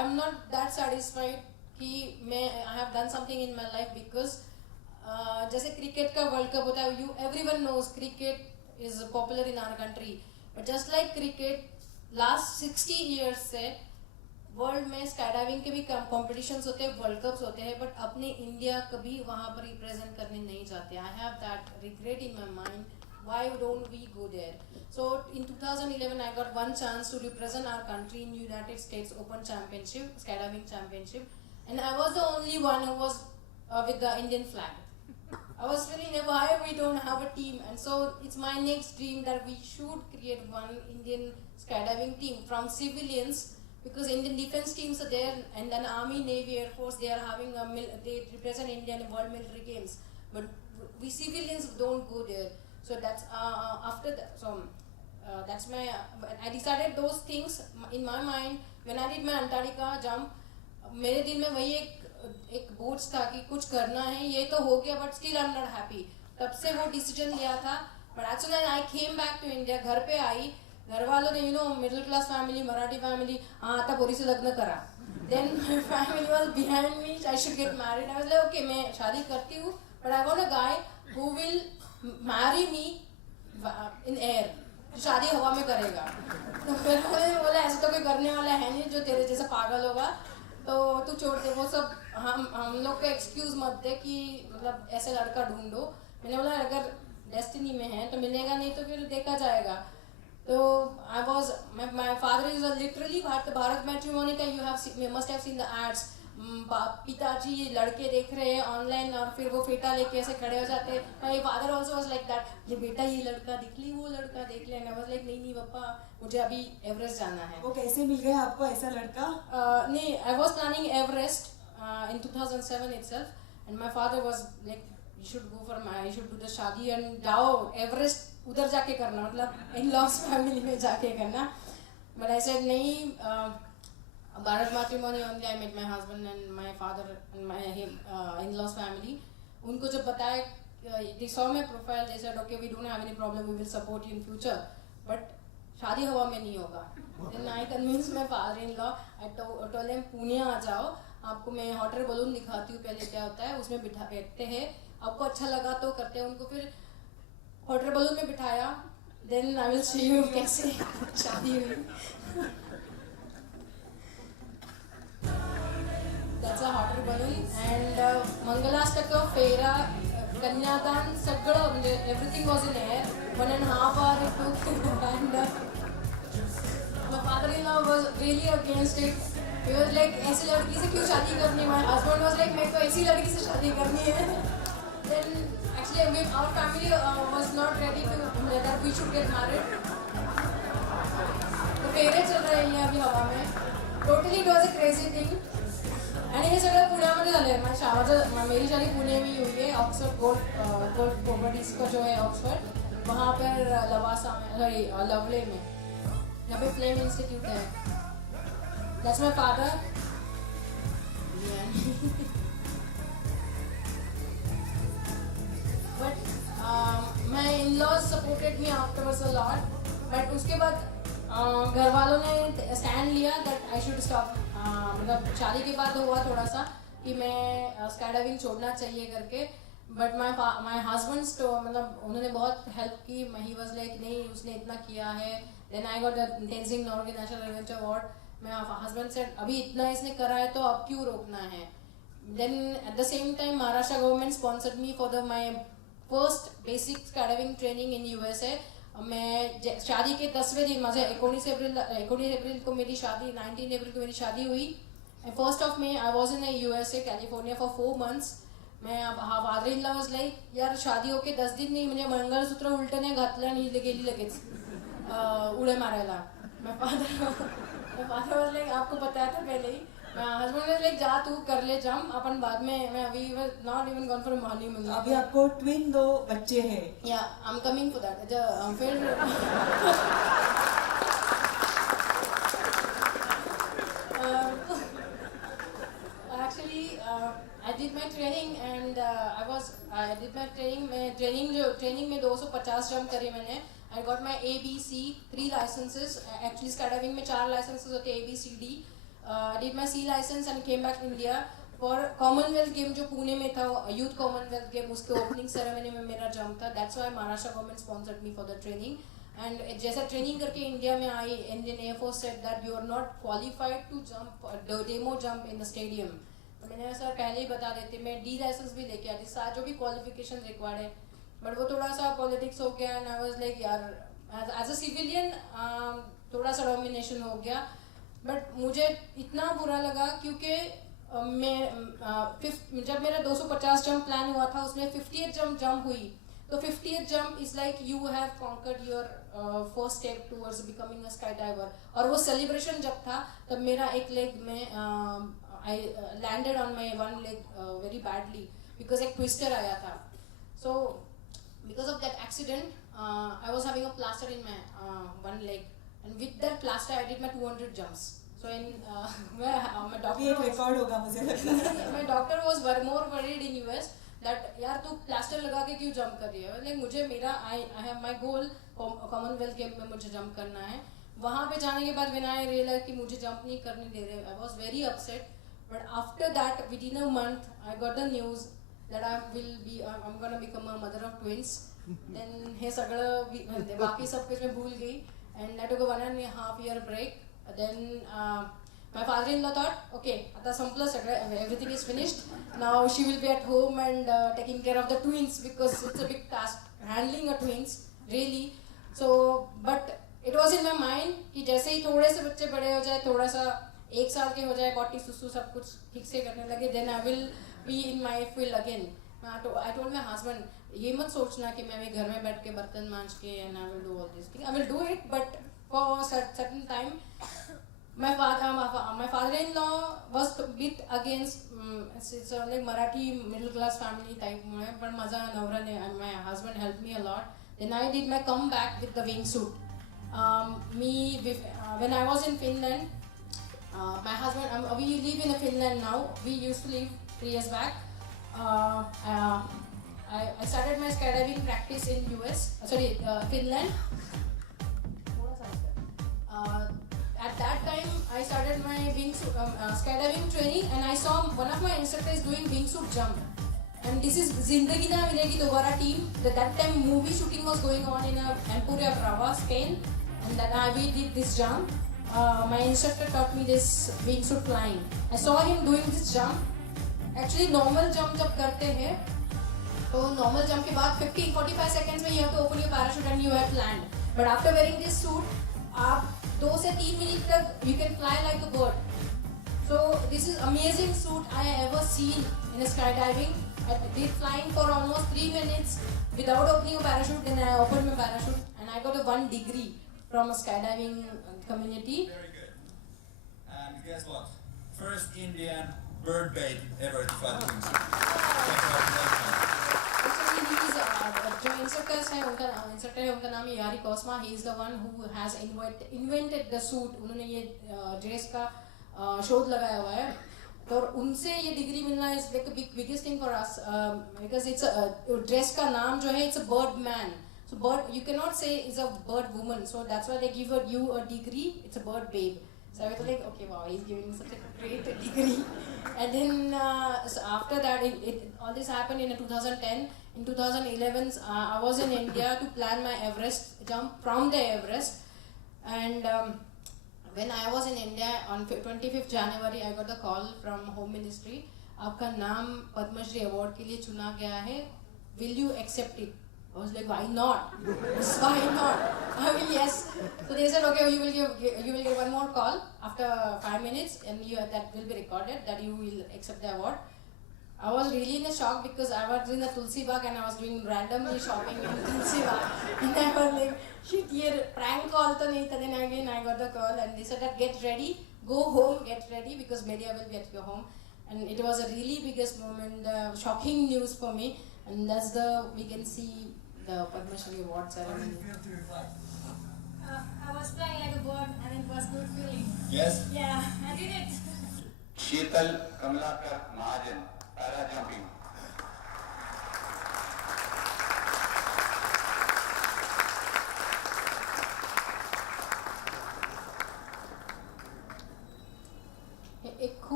I am not that satisfied कि मैं I have done something in my life because जैसे cricket का world cup होता है, you everyone knows cricket is popular in our country, but just like cricket last 60 years से world में sky diving के भी कॉम्पिटिशन्स होते हैं, वर्ल्ड कप्स होते हैं, बट अपने इंडिया कभी वहाँ पर रिप्रेजेंट करने नहीं जाते. I have that regret in my mind. Why don't we go there? So in 2011 I got one chance to represent our country in United States Open Championship, skydiving championship, and I was the only one who was with the Indian flag. I was feeling why we don't have a team, and so it's my next dream that we should create one Indian skydiving team from civilians, because Indian defense teams are there, and then Army, Navy, Air Force, they are having they represent India in World Military Games, but we civilians don't go there. So that's after that. So that's my. I decided those things in my mind when I did my Antarctica jump. मेरे दिल में वही एक बोझ था कि कुछ करना है. ये तो हो गया, but still I'm not happy. तब से वो डिसीजन लिया था. But as soon as I came back to India, घर पे आई, घर वालों ने middle class family, Marathi family, हाँ आता पोरी से लग्न करा. Then my family was behind me. I should get married. I was like, okay, मैं शादी करती हूँ, but I want a guy who will marry me in air. शादी हवा में करेगा. तो फिर बोला ऐसा तो कोई करने वाला है नहीं जो तेरे जैसा पागल होगा, तो तू छोड़ दे वो सब. हम लोग का एक्सक्यूज मत दे कि मतलब ऐसे लड़का ढूंढो. मैंने बोला अगर डेस्टिनी में है तो मिलेगा, नहीं तो फिर देखा जाएगा. तो I was my father is literally Bharat matrimony का you must have seen the ads. पिताजी लड़के देख रहे हैं ऑनलाइन और फिर वो फेटा लेके ऐसे खड़े हो जाते हैं. My father also was like that, ये बेटा ये लड़का देख ली, वो लड़का देख ले. आई वाज लाइक नहीं पापा, मुझे अभी एवरेस्ट जाना है. वो कैसे मिल गया आपको ऐसा लड़का? नहीं, I was planning Everest in 2007 itself, and my father was like you should do the शादी एंड जाओ एवरेस्ट उधर जाके करना, मतलब इन लॉस फैमिली में जाके करना. बट आई सेड नहीं, Bharat matrimony only. I met my husband and my father and my in-laws family. उनको जब बताया, they saw my profile, they said okay, we don't have any problem, we will support you in future, but शादी हवा में नहीं होगा. Then I convinced my father-in-law. I told him Pune आ जाओ, आपको मैं हॉट एयर बलून दिखाती हूँ पहले क्या होता है, उसमें बैठते हैं, आपको अच्छा लगा तो करते हैं. उनको फिर हॉट एयर बलून में बिठाया. Then I will show you कैसे शादी हुई. That's a hot air balloon. And Mangalashtak, फेरा, कन्यादान सगळं म्हणजे everything was in air. 1.5 hours it took. And my father-in-law was really against it. He was like ऐसी लड़की से क्यों शादी करनी है. My husband was like मेरे को ऐसी लड़की से शादी करनी है. Then actually our family was not ready to that we should get married. तो फेरे चल रहे हैं अभी हवा में. Totally it was a crazy thing. आणि हे सगळं पुण्यामध्ये झालं आहे. मेरी शादी पुणे में हुई है, ऑक्सफर्ड गोल्ड प्रॉपर्टीज का जो है ऑक्सफर्ड, वहाँ पर लवासा में, सॉरी लवले में, यहाँ पे फ्लेम इंस्टीट्यूट है. That's my father. But my in-laws supported me afterwards a lot. But उसके बाद घर वालों ने स्टैंड लिया दैट आई शुड स्टॉप. मतलब शादी के बाद हुआ थोड़ा सा कि मैं स्काई डाइविंग छोड़ना चाहिए करके. बट माय हस्बैंड मतलब उन्होंने बहुत हेल्प की. ही वाज लाइक नहीं, उसने इतना किया है. Then I got the Tenzing Norgay national adventure award. मैं हस्बैंड से अभी इतना इसने करा है तो अब क्यों रोकना है. Then at the same time Maharashtra government sponsored me for my first basic sky diving training in USA. मैं शादी के 10वें दिन, माझे 19 अप्रैल को मेरी शादी, 19 अप्रैल को मेरी शादी हुई. 1st of May I was in USA California for 4 months. मैं father in law was like यार शादी होके 10 दिन नहीं, म्हणजे मंगळसूत्र उलटं नाही घातलं आणि गेली लगेच उड्या मारायला. मैं फादर वाज लाइक आपको बताया था पहले ही. हस्बैंड वाज लाइक जा तू कर ले जम, अपन बाद में, मैं अभी not even gone for honeymoon. अभी आपको ट्विन 2 बच्चे हैं. या I am coming for that. फिर actually I did my training and I did my training. मैं ट्रेनिंग में 250 जंप करे मैंने. I got my ABC 3 licenses. Actually skydiving में 4 licenses होते हैं, ABCD. did my C license and came back India for Commonwealth game जो पुणे में था, Youth Commonwealth game, उसके opening ceremony में मेरा jump था. That's why Maharashtra government sponsored me for the training. And जैसा training करके इंडिया में आई, Indian Air Force said that you are not qualified to jump demo jump in the stadium. तो मैंने sir पहले ही बता देते, मैं D license भी लेके आती, साथ जो भी qualification required है, but वो थोड़ा सा politics हो गया, and I was like यार as a civilian थोड़ा सा domination हो गया. बट मुझे इतना बुरा लगा क्योंकि मैं जब मेरा 250 जंप प्लान हुआ था उसमें 50th जंप हुई, तो 50th jump is like you have conquered your first step towards becoming a sky diver. और वो सेलिब्रेशन जब था तब मेरा एक लेग में I landed on my one leg very badly because एक ट्विस्टर आया था. So because of that accident I was having a plaster in my one leg. And with that plaster, I did my 200 jumps. So in my doctor ये एक record होगा मुझे लगता है. my doctor was more worried in US that यार तू plaster लगा के क्यों jump कर रही है? Like मुझे मेरा I have my goal Commonwealth game में मुझे jump करना है. वहाँ पे जाने के बाद when I realized कि मुझे jump नहीं करने दे रहे, I was very upset. But after that, within a month, I got the news that I'm gonna become a mother of twins. Then हे सगळं बाकी सब कुछ मैं भूल गई. And I took a 1.5 year break. Then my father-in-law thought, okay, आता संपलं सगळं, everything is finished. Now she will be at home and taking care of the twins because it's a big task handling a twins, really. So, but it was in my mind कि जैसे ही थोड़े से बच्चे बड़े हो जाए, थोड़ा सा 1 साल के हो जाए, potty सुसु सब कुछ ठीक से करने लगे, then I will be in my field again. I told my husband, ये मत सोचना कि मैं अभी घर में बैठ के बर्तन मांज के and I will do all this thing. I will do it, but for a certain time. My father-in-law was a bit against. It's like Marathi middle class family type. But maza navra ne, my husband helped me a lot. Then I did my comeback with the wingsuit. When I was in Finland, my husband, we live in Finland now. We used to live 3 years back. I started my skydiving practice in Finland. At that time, I started my skydiving training, and I saw one of my instructors doing wingsuit jump. And this is Zindagi Na Milegi Dobara team. That time movie shooting was going on in Empúria Brava, Spain, and then we did this jump. My instructor taught me this wingsuit flying. I saw him doing this jump. Actually, normal jump जब करते हैं, तो normal jump के बाद 50-45 seconds में you have to open your parachute and you have to land. But after wearing this suit, आप 2 से 3 minute तक you can fly like a bird. So this is amazing suit I ever seen in skydiving. I did flying for almost 3 minutes without opening a parachute. Then I opened my parachute and I got a 1 degree from a skydiving community. Very good. And guess what? First Indian bird babe ever to fly the wings. जो instructors हैं उनका नाम है Jari Kuosma. He is the one who has invented the suit. उन्होंने ये dress का शोध लगाया हुआ है, तो उनसे ये डिग्री मिलना is like biggest thing for us because it's dress का नाम जो है it's a bird man. So bird, you cannot say it's a bird woman, so that's why they give you a degree. It's a bird babe. So I was like, okay, wow, he's giving such a great degree. And then so after that, all this happened in 2010. In 2011, I was in India to plan my Everest jump from the Everest. And when I was in India on 25th January, I got a call from Home Ministry. आपका नाम Padmashri award के लिए चुना गया है. Will you accept it? I was like, why not? Why not? I mean, yes. So they said, okay, you will get one more call after 5 minutes, and that will be recorded that you will accept the award. I was really in a shock because I was in the Tulsi Bagh and I was doing randomly shopping in Tulsi Bagh, and I was like, shit, ये prank call तो नहीं था. Then again I got the call and they said that get ready, go home, get ready because media will be at your home. And it was a really biggest moment, shocking news for me, and that's we can see the Padma Shri Award ceremony. How did you feel to fly? I was flying like a bird and it was good feeling. Yes? Yeah, I did it. Sheetal Kamlakar Mahajan para jumping.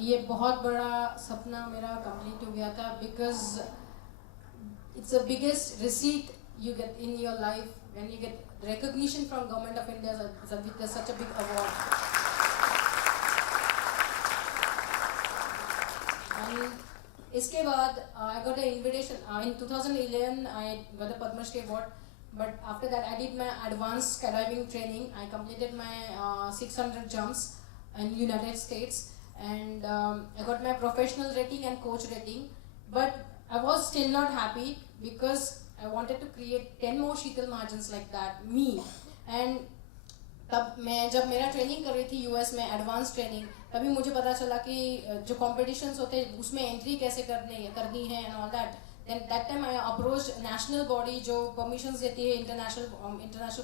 ये बहुत बड़ा सपना मेरा complete हो गया था because it's the biggest receipt you get in your life when you get recognition from Government of India with such a big award. And इसके बाद I got an invitation in 2011 I got a Padma Shri award, but after that I did my advanced skydiving training. I completed my 600 jumps in United States, and I got my professional rating and coach rating, but I was still not happy because I wanted to create 10 more Sheetal Mahajans like that, me. And तब मैं जब मेरा training कर रही थी US में advance training, तभी मुझे पता चला कि जो कॉम्पिटिशंस होते हैं उसमें एंट्री कैसे करनी है and all that. Then that time I approach national body जो परमिशंस देती है इंटरनेशनल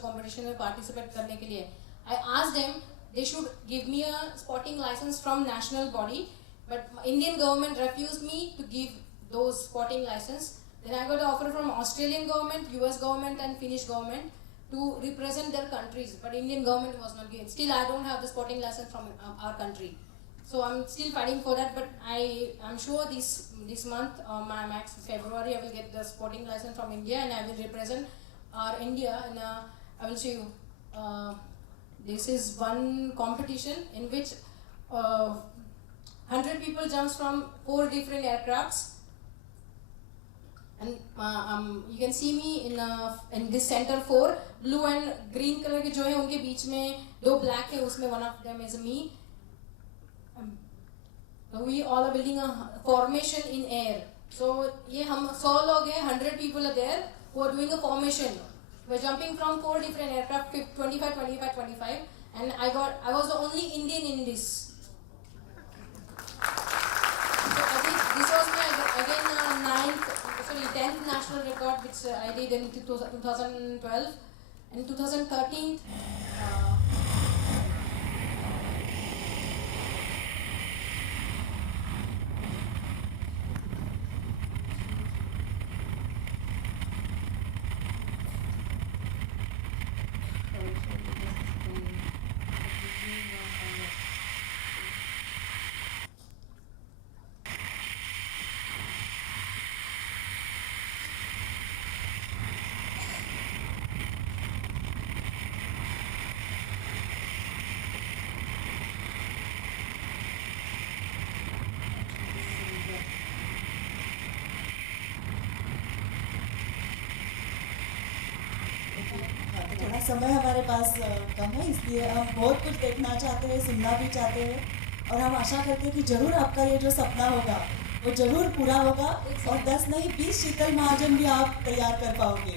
कॉम्पिटिशन में पार्टिसिपेट करने के लिए. I asked them they should give me a spotting license from national body, but Indian government refused me to give those spotting license. Then I got an offer from Australian government, US government and Finnish government to represent their countries, but Indian government was not given. Still I don't have the spotting license from our country, so I'm still fighting for that. But I'm sure this month, my max February, I will get the spotting license from India and I will represent our India, and I will show you. This is one competition in which 100 people jumps from 4 different aircrafts, and you can see me in this center 4 blue and green color के जो है उनके बीच में 2 black है, उसमें one of them is me. We all are building a formation in air. So ये हम 100 लोग हैं, 100 people are there who are doing a formation. We're jumping from 4 different aircraft, 25, 25, 25, and I was the only Indian in this. So I think this was my again 10th national record, which I did in 2012, and 2013. थोड़ा समय हमारे पास कम है, इसलिए हम बहुत कुछ देखना चाहते हैं, सुनना भी चाहते हैं, और हम आशा करते हैं कि ज़रूर आपका ये जो सपना होगा वो ज़रूर पूरा होगा, और 10 नहीं 20 शीतल महाजन भी आप तैयार कर पाओगे.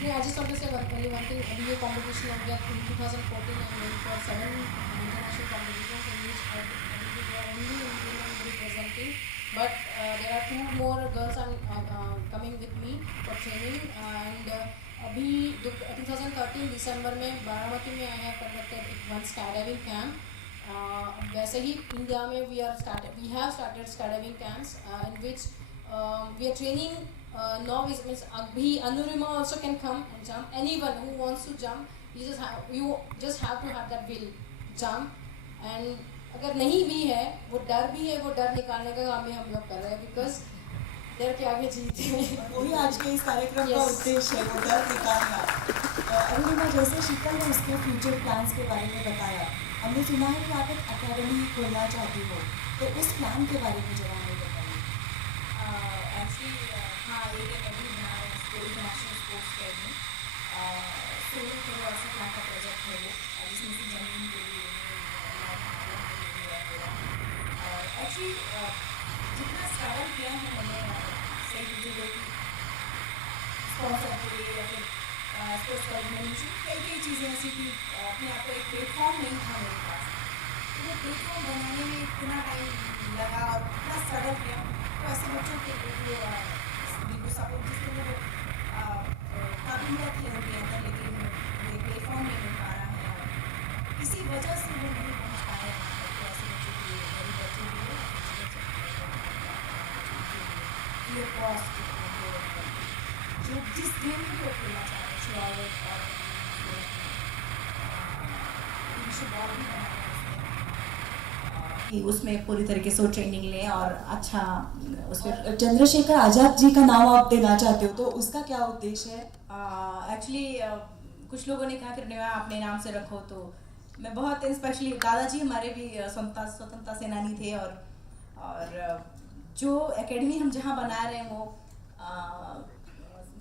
Yeah, I just want to say only one thing. NBA competition of that in 2014 I went for 7 international competitions in which I think we were only Indian representing. But there are 2 more girls coming with me for training, and अभी 2013 दिसंबर में बारामती में I have conducted one skydiving camp. वैसे ही India में we have started skydiving camps in which we are training novice, means abhi Anurima also can come and jump. Anyone who wants to jump, you just have to have that will jump. And अगर नहीं भी है वो डर भी है, वो डर निकालने का काम भी हम लोग कर रहे हैं, because डर के आगे जीते हैं. वही आज के इस कार्यक्रम का उद्देश्य है, वो डर निकालना. अरुणिमा, जैसे शीतल ने उसके फ्यूचर प्लान्स के बारे में बताया, हमने सुना है कि आप एक अकेडमी खोलना चाहती हो, तो उस प्लान के बारे में जरा हमें बताइए. एक्चुअली हाँ, एक अकेडमी बना रहे हैं, school international sports academy. Solar थोड़ा ऐसा प्लान का प्रोजेक्ट है वो, जिसमें से जमीन के लिए एक्चुअली जितना स्टार्टअप किया है मैंने सही जो स्पॉन्सर के लिए या फिर स्पोर्ट्स ऑर्गेनाइजेशन, कई चीज़ें ऐसी थी, अपने आप को एक प्लेटफॉर्म नहीं था मेरे पास. तो वो प्लेटफॉर्म बनाने में इतना टाइम लगा और इतना स्ट्रगल किया. तो ऐसे बच्चों के जो सपोर्ट जिसके वो काबिलियत है उनके अंदर, लेकिन वो प्लेटफॉर्म नहीं मिल पा रहा है, और इसी वजह से वो नहीं पहुँच पा रहे हैं. तो ऐसे बच्चों के लिए गरीब बच्चों के लिए कॉस्ट जो जिस गेम में वो खेलना चाह रहे हैं, शिवावत और विश्व बॉल भी बना है उसमें, कि उसमें पूरी तरीके से वो ट्रेनिंग लें और अच्छा उसमें। चंद्रशेखर आजाद जी का नाम आप देना चाहते हो, तो उसका क्या उद्देश्य है? एक्चुअली कुछ लोगों ने कहा कि रेणुका अपने नाम से रखो, तो मैं बहुत स्पेशली, दादाजी हमारे भी स्वतंत्रता सेनानी थे और जो एकेडमी हम जहाँ बना रहे हैं वो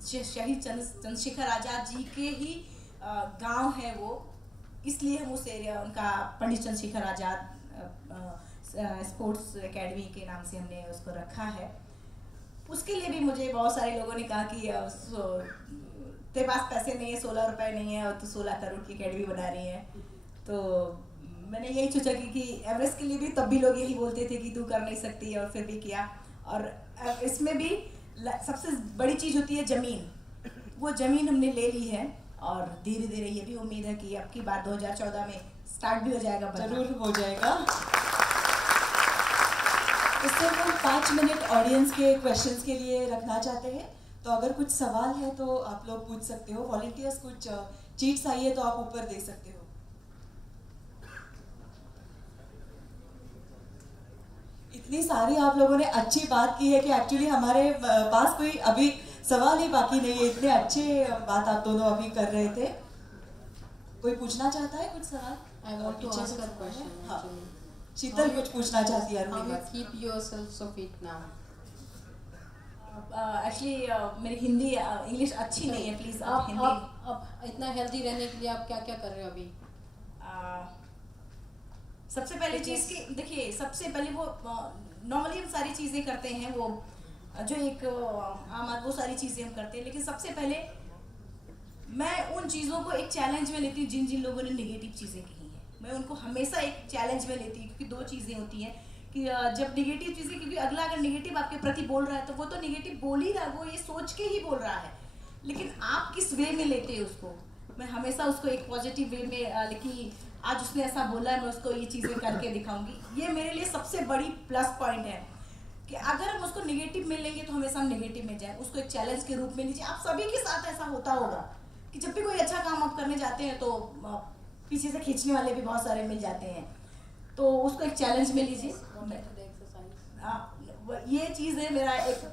शहीद चंद्रशेखर आजाद जी के ही गांव है वो, इसलिए हम उस एरिया उनका पंडित चंद्रशेखर आजाद स्पोर्ट्स एकेडमी के नाम से हमने उसको रखा है। उसके लिए भी मुझे बहुत सारे लोगों ने कहा कि तेरे पास पैसे नहीं है, 16 रुपए नहीं है और तू 16 करोड़ की एकेडमी बना रही है। तो मैंने यही सोचा कि एवरेस्ट के लिए भी तब भी लोग यही बोलते थे कि तू कर नहीं सकती, और फिर भी किया। और इसमें भी सबसे बड़ी चीज़ होती है ज़मीन, वो ज़मीन हमने ले ली है और धीरे धीरे ये भी उम्मीद है कि अब की बार 2014 में स्टार्ट भी हो जाएगा। जरूर हो जाएगा। इससे हम 5 मिनट ऑडियंस के क्वेश्चंस के लिए रखना चाहते हैं, तो अगर कुछ सवाल है तो आप लोग पूछ सकते हो। वॉलंटियर्स कुछ चीट्स आई है तो आप ऊपर दे सकते हो। इतनी सारी आप लोगों ने अच्छी बात की है कि एक्चुअली हमारे पास कोई अभी सवाल ही बाकी नहीं है, इतने अच्छे बात आप दोनों अभी कर रहे थे। कोई पूछना चाहता है कुछ सवाल? I want to ask a question. हाँ, actually. शीतल कुछ पूछना चाहती है। How you keep yourself so fit now? Actually मेरी हिंदी इंग्लिश अच्छी नहीं है, प्लीज आप हिंदी। आप इतना हेल्दी रहने के लिए आप क्या क्या कर रहे हो अभी? सबसे पहली चीज़ की देखिए, सबसे पहले वो नॉर्मली हम सारी चीज़ें करते हैं, वो जो एक आम वो सारी चीज़ें हम करते हैं, लेकिन सबसे पहले मैं उन चीज़ों को एक चैलेंज में लेती हूँ जिन जिन लोगों ने नेगेटिव चीज़ें की हैं। मैं उनको हमेशा एक चैलेंज में लेती हूँ, क्योंकि दो चीज़ें होती हैं कि जब नेगेटिव चीज़ें, क्योंकि अगला अगर नेगेटिव आपके प्रति बोल रहा है तो वो तो नेगेटिव बोल ही रहा है, वो ये सोच के ही बोल रहा है, लेकिन आप किस वे में लेते हैं उसको। मैं हमेशा उसको एक पॉजिटिव वे में कि आज उसने ऐसा बोला है, मैं उसको ये चीज़ें करके दिखाऊंगी। ये मेरे लिए सबसे बड़ी प्लस पॉइंट है कि अगर हम उसको नेगेटिव में लेंगे तो हमेशा हम नेगेटिव में जाए, उसको एक चैलेंज के रूप में लीजिए। आप सभी के साथ ऐसा होता होगा कि जब भी कोई अच्छा काम आप करने जाते हैं तो पीछे से खींचने वाले भी बहुत सारे मिल जाते हैं, तो उसको एक चैलेंज में लीजिए। ये चीज़ है मेरा एक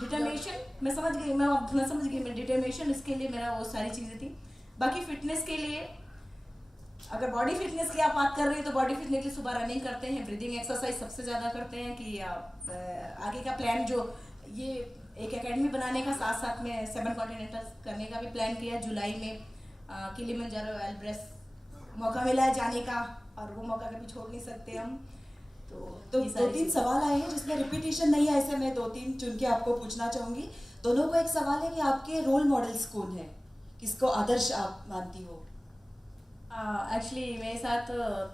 डिटर्मिनेशन। मैं समझ गई, मैं डिटर्मिनेशन, इसके लिए मेरा वो सारी चीज़ें थी। बाकी फिटनेस के लिए, अगर बॉडी फिटनेस की आप बात कर रहे हैं तो बॉडी फिटनेस के लिए सुबह रनिंग करते हैं, ब्रीदिंग एक्सरसाइज सबसे ज़्यादा करते हैं। कि आगे का प्लान जो ये एक एकेडमी बनाने का, साथ साथ में 7 कॉन्टिनेंटल करने का भी प्लान किया। जुलाई में किलिमंजारो एल्ब्रेस मौका मिला है जाने का, और वो मौका कभी छोड़ नहीं सकते हम। तो 2-3 सवाल आए हैं जिसमें रिपीटेशन नहीं है, ऐसे मैं 2-3 चुन के आपको पूछना चाहूँगी। दोनों को एक सवाल है कि आपके रोल मॉडल्स कौन है, किसको आदर्श आप मानती हो? एक्चुअली मेरे साथ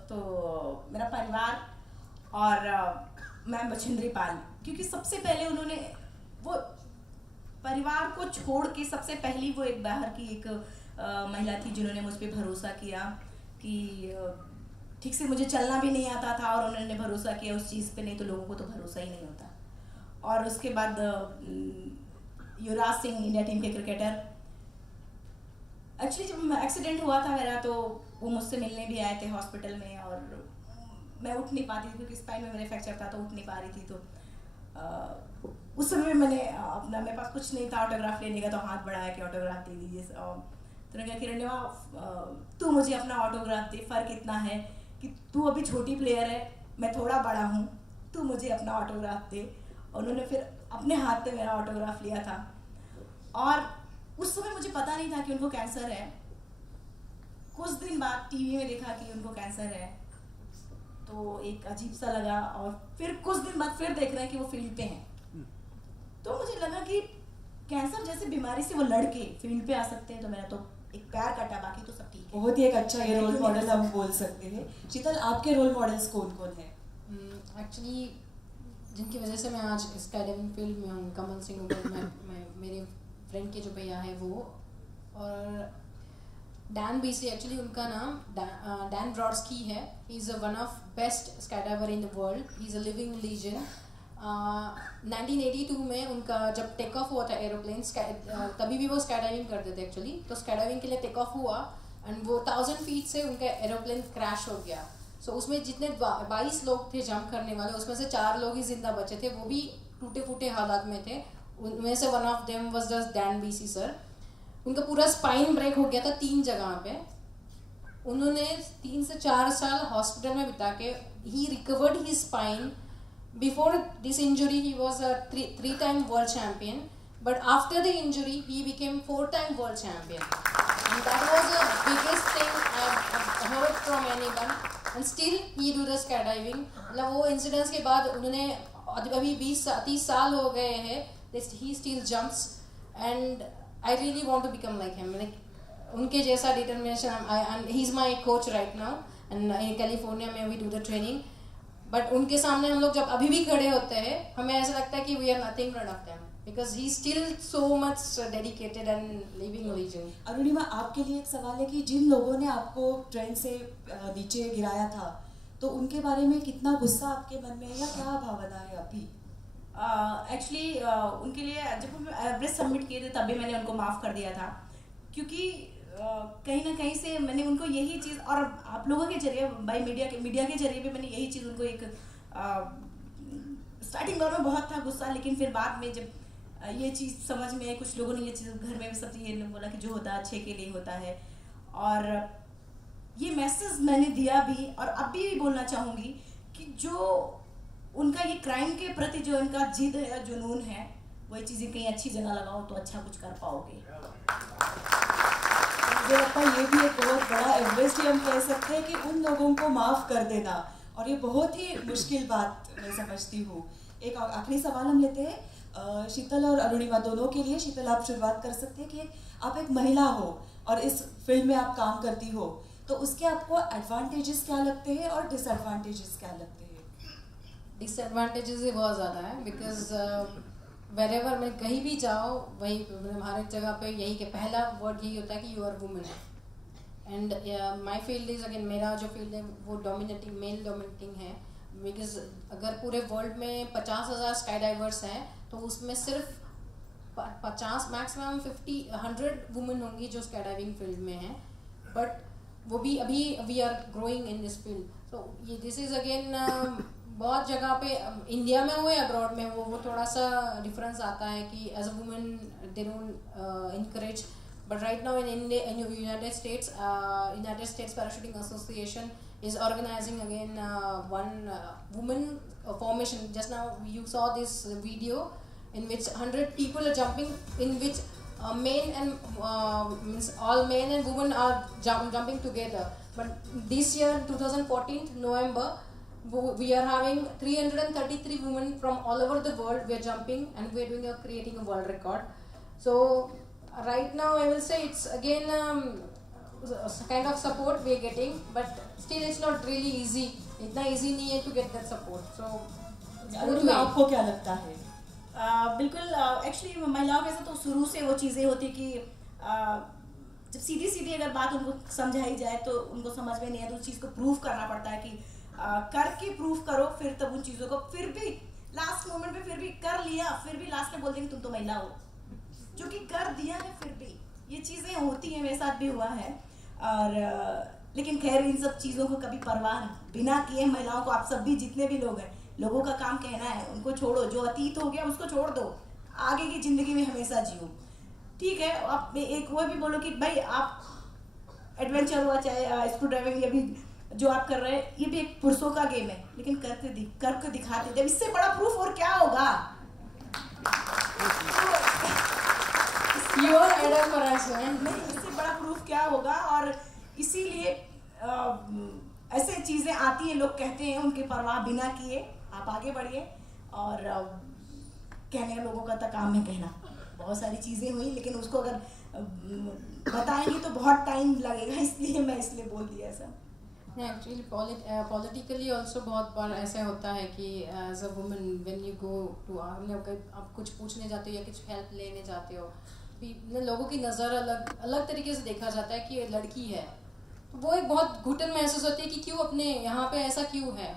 तो मेरा परिवार और मैम बछेंद्री पाल, क्योंकि सबसे पहले उन्होंने वो परिवार को छोड़ के सबसे पहली वो एक बाहर की एक महिला थी जिन्होंने मुझ पर भरोसा किया कि ठीक से मुझे चलना भी नहीं आता था, और उन्होंने भरोसा किया उस चीज़ पे, नहीं तो लोगों को तो भरोसा ही नहीं होता। और उसके बाद युवराज सिंह, इंडिया टीम के क्रिकेटर। एक्चुअली जब एक्सीडेंट हुआ था मेरा तो वो मुझसे मिलने भी आए थे हॉस्पिटल में, और मैं उठ नहीं पाती थी क्योंकि स्पाइन में मेरे फ्रैक्चर था, तो उठ नहीं पा रही थी। तो उस समय मैंने अपना, मेरे पास कुछ नहीं था ऑटोग्राफ लेने का, तो हाथ बढ़ाया कि ऑटोग्राफ दे दीजिए। तो उन्होंने कहा कि रेणुका तू मुझे अपना ऑटोग्राफ दे, फ़र्क इतना है कि तू अभी छोटी प्लेयर है, मैं थोड़ा बड़ा हूँ, तू मुझे अपना ऑटोग्राफ दे। और उन्होंने फिर अपने हाथ पे मेरा ऑटोग्राफ लिया था। और उस समय मुझे पता नहीं था कि उनको कैंसर है। कुछ दिन बाद टीवी में देखा कि उनको कैंसर है, तो एक अजीब सा लगा। और फिर कुछ दिन बाद फिर देख रहे हैं कि वो फील्ड पे हैं, तो मुझे लगा कि कैंसर जैसे बीमारी से वो लड़के फील्ड पे आ सकते हैं, तो मेरा तो एक पैर कटा, बाकी तो सब ठीक है। बहुत ही एक अच्छा ये रोल मॉडल हम बोल सकते हैं। शीतल, आपके रोल मॉडल्स कौन कौन है? एक्चुअली जिनकी वजह से मैं आज स्काई डाइविंग फील्ड में हूँ, कमल सिंह हो गए, मैं मेरे फ्रेंड के जो भैया है वो, और डैन बीसी, एक्चुअली उनका नाम डैन ब्रॉडस्की है। He is one of best sky diver in the world, he is a living legend. 1982 में उनका जब टेक ऑफ हुआ था एरोप्लेन, तभी भी वो स्काई डाइविंग करते थे एक्चुअली। तो स्काई डाइविंग के लिए टेक ऑफ हुआ एंड वो 1000 फीट से उनका एरोप्लेन क्रैश हो गया। सो उसमें जितने 22 लोग थे जंप करने वाले, उसमें से 4 लोग ही जिंदा बचे थे, वो भी टूटे फूटे हालात में थे। उनमें से one of them was just Dan BC sir. उनका पूरा स्पाइन ब्रेक हो गया था 3 जगह पे। उन्होंने 3 से 4 साल हॉस्पिटल में बिता के he recovered his spine. Before this injury he was a 3-time world champion, but after the injury he became 4-time world champion, and that was the biggest thing I've heard from anyone, and still he do the skydiving. मतलब वो incidents के बाद उन्होंने अभी 20-30 साल हो गए हैं, he still jumps, and I really want to become like him, like उनके जैसा determination. And he's my coach right now, and in California में we do the training. But उनके सामने हम लोग जब अभी भी खड़े होते हैं, हमें ऐसा लगता है कि we are nothing in front of them, because he's still so much dedicated and living legend. Arunima, आपके लिए एक सवाल है कि जिन लोगों ने आपको ट्रेन से नीचे गिराया था, तो उनके बारे में कितना गुस्सा आपके मन में है या क्या भावना है अभी? एक्चुअली उनके लिए जब हम एवरेस्ट सबमिट किए थे तब भी मैंने उनको माफ़ कर दिया था, क्योंकि कहीं ना कहीं से मैंने उनको यही चीज़, और आप लोगों के जरिए, बाई मीडिया के जरिए भी मैंने यही चीज़ उनको एक स्टार्टिंग दौर में बहुत था गुस्सा, लेकिन फिर बाद में जब ये चीज़ समझ में आई, कुछ लोगों ने ये चीज़ घर में भी सब ये बोला कि जो होता है अच्छे के लिए होता है, और ये मैसेज मैंने दिया भी और अब भी बोलना चाहूँगी कि जो उनका ये क्राइम के प्रति जो इनका जिद है, जुनून है, वही चीज़ें कहीं अच्छी जगह लगाओ तो अच्छा कुछ कर पाओगे। मुझे लगता है ये भी एक बहुत बड़ा एवरेस्ट ही हम कह सकते हैं कि उन लोगों को माफ़ कर देना, और ये बहुत ही मुश्किल बात मैं समझती हूँ। एक आखिरी सवाल हम लेते हैं शीतल और अरुणिमा दोनों के लिए। शीतल, आप शुरुआत कर सकते हैं कि आप एक महिला हो और इस फील्ड में आप काम करती हो, तो उसके आपको एडवांटेजेस क्या लगते हैं और डिसएडवांटेजेस क्या लगते हैं? डिसएडवांटेजेस ही बहुत ज़्यादा है, बिकॉज वेरेवर में कहीं भी जाओ, वही हर एक जगह पे यही के पहला वर्ड यही होता है कि you are women. And my field is, again मेरा जो फील्ड है वो डोमिनेटिंग, मेल डोमिनेटिंग है, बिकॉज अगर पूरे वर्ल्ड में 50,000 स्काई डाइवर्स हैं तो उसमें सिर्फ 50 मैक्सिमम 100 वुमेन होंगी जो स्काई डाइविंग फील्ड में हैं, बट वो भी अभी we are growing in this field. So ये दिस इज़ अगेन बहुत जगह पे इंडिया में हो या अब्रॉड में हो, वो थोड़ा सा डिफरेंस आता है कि as a women they don't encourage, but right now in India, in United States Parachuting Association is organizing again one woman formation. Just now you saw this video in which 100 people are jumping, in which men and means all men and women are jumping together. But this year 2014 November we are having 333 women from all over the world. We are jumping and we are doing creating a world record. So right now I will say it's again kind of support we are getting, but still it's not really easy. इतना easy नहीं है to get that support. So Arunima, आपको क्या लगता है? बिल्कुल, actually महिलाओं के साथ तो शुरू से वो चीज़ें होती कि जब सीधी सीधी अगर बात उनको समझाई जाए तो उनको समझ में नहीं है, तो उस चीज़ को प्रूव करना पड़ता है कि करके प्रूफ करो, फिर तब उन चीज़ों को, फिर भी लास्ट मोमेंट पे फिर भी कर लिया, फिर भी लास्ट में बोल देंगे तुम तो महिला हो, जो कि कर दिया है। फिर भी ये चीज़ें होती हैं, मेरे साथ भी हुआ है, और लेकिन खैर इन सब चीज़ों को कभी परवाह बिना किए महिलाओं को, आप सब भी जितने भी लोग हैं, लोगों का काम कहना है, उनको छोड़ो, जो अतीत हो गया उसको छोड़ दो, आगे की ज़िंदगी में हमेशा जियो। ठीक है, आप एक वो भी बोलो कि भाई आप एडवेंचर हुआ चाहे स्क्रू ड्राइविंग, ये भी जो आप कर रहे हैं ये भी एक पुरुषों का गेम है, लेकिन करके दिखाते, जब इससे बड़ा प्रूफ और क्या होगा। इससे बड़ा प्रूफ क्या होगा, और इसीलिए ऐसे चीज़ें आती हैं, लोग कहते हैं, उनकी परवाह बिना किए आप आगे बढ़िए, और कहने लोगों का तो काम है कहना। बहुत सारी चीज़ें हुई, लेकिन उसको अगर बताएंगी तो बहुत टाइम लगेगा, इसलिए मैं बोल दिया ऐसा। एक्चुअली पॉलिटिकली ऑल्सो बहुत बार ऐसा होता है कि as a women when you go to आप कुछ पूछने जाते हो या कुछ हेल्प लेने जाते हो, लोगों की नज़र अलग तरीके से देखा जाता है कि लड़की है, तो वो एक बहुत घुटन महसूस होती है कि क्यों अपने यहाँ पे ऐसा क्यों है।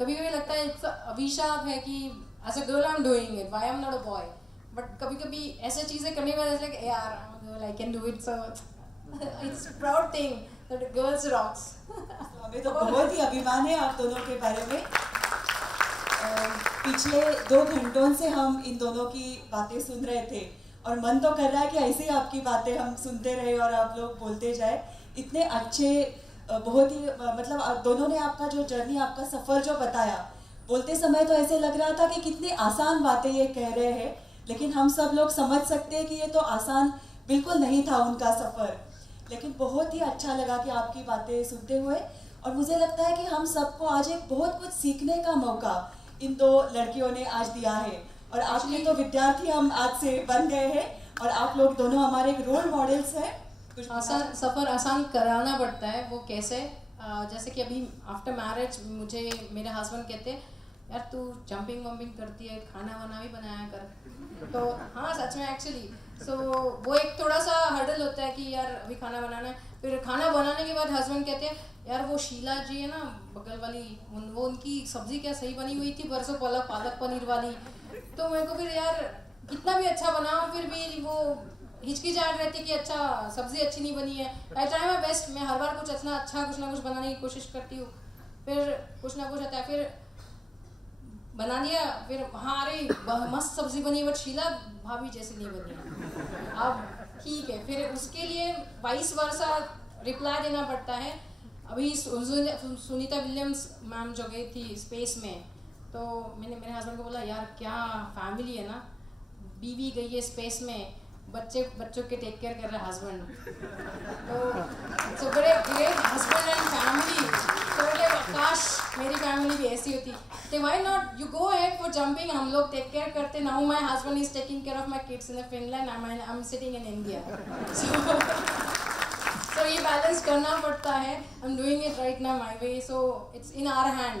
कभी कभी लगता है अभिशाप है कि as a girl I am doing it, why I am not a boy, but कभी कभी ऐसे चीज़ें करने के बाद ऐसा कि यार I am a girl, I can do it, so it's proud thing that girls rocks. हमें तो बहुत ही अभिमान है आप दोनों के बारे में। पिछले 2 घंटों से हम इन दोनों की बातें सुन रहे थे और मन तो कर रहा है कि ऐसे ही आपकी बातें हम सुनते रहे और आप लोग बोलते जाए। इतने अच्छे, बहुत ही मतलब आप दोनों ने आपका जो जर्नी, आपका सफ़र जो बताया, बोलते समय तो ऐसे लग रहा था कि कितनी आसान बातें ये कह रहे हैं, लेकिन हम सब लोग समझ सकते हैं कि ये तो आसान बिल्कुल नहीं था उनका सफ़र। लेकिन बहुत ही अच्छा लगा कि आपकी बातें सुनते हुए, और मुझे लगता है कि हम सबको आज एक बहुत कुछ सीखने का मौका इन 2 लड़कियों ने आज दिया है। और आपके तो विद्यार्थी हम आज से बन गए हैं और आप लोग दोनों हमारे एक रोल मॉडल्स हैं। आसान सफ़र आसान कराना पड़ता है। वो कैसे? जैसे कि अभी आफ्टर मैरिज मुझे मेरे हस्बैंड कहते हैं, यार तू जंपिंग वंपिंग करती है, खाना वाना भी बनाया कर। तो हाँ, सच में एक्चुअली सो वो एक थोड़ा सा हर्डल होता है कि यार अभी खाना बनाना है। फिर खाना बनाने के बाद हस्बैंड कहते हैं, यार वो शीला जी है ना बगल वाली, वो उनकी सब्ज़ी क्या सही बनी हुई थी परसों, पालक पनीर वाली। तो मेरे को फिर यार कितना भी अच्छा बनाओ फिर भी वो हिचकिचाहट रहती कि अच्छा सब्ज़ी अच्छी नहीं बनी है। आई ट्राई माई बेस्ट, मैं हर बार कुछ ना कुछ बनाने की कोशिश करती हूँ। फिर कुछ ना कुछ आता है, फिर बना लिया, फिर हाँ अरे मस्त सब्ज़ी बनी, बट शीला भाभी जैसी नहीं बनी। अब ठीक है, फिर उसके लिए 22 वर्षा रिप्लाई देना पड़ता है। अभी सुनीता विलियम्स मैम जो गई थी स्पेस में, तो मैंने मेरे हस्बैंड को बोला, यार क्या फैमिली है ना, बीवी गई है स्पेस में, बच्चों के टेक केयर कर रहे हस्बैंड। तो बड़े ग्रेट हस्बैंड एंड फैमिली। तो बोले काश मेरी फैमिली भी ऐसी होती। तो why not, you go ahead for jumping, हम लोग टेक केयर करते। Now my husband is taking care of my kids in Finland, I am sitting in India. So ये बैलेंस करना पड़ता है। I'm doing it right now my way, so it's in our hand.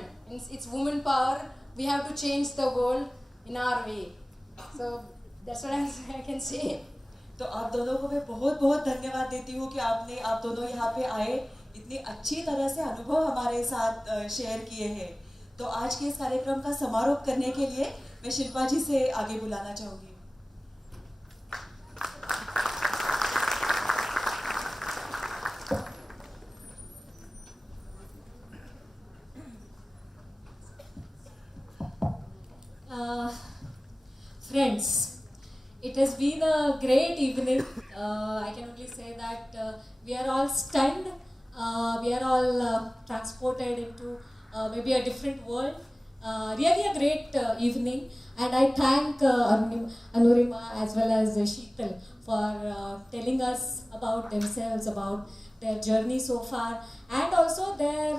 It's woman power. We have to change the world in our way. So that's what I can say. तो आप दोनों को मैं बहुत बहुत धन्यवाद देती हूँ कि आप दोनों यहाँ पे आए, इतनी अच्छी तरह से अनुभव हमारे साथ शेयर किए हैं। तो आज के इस कार्यक्रम का समारोह करने के लिए मैं शिल्पा जी से आगे बुलाना चाहूँगी। Friends, it has been a great evening. I can only say that we are all stunned. We are all transported into maybe a different world. Really a great evening, and I thank Anurima as well as Sheetal for telling us about themselves, about their journey so far, and also their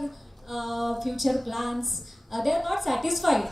future plans. They are not satisfied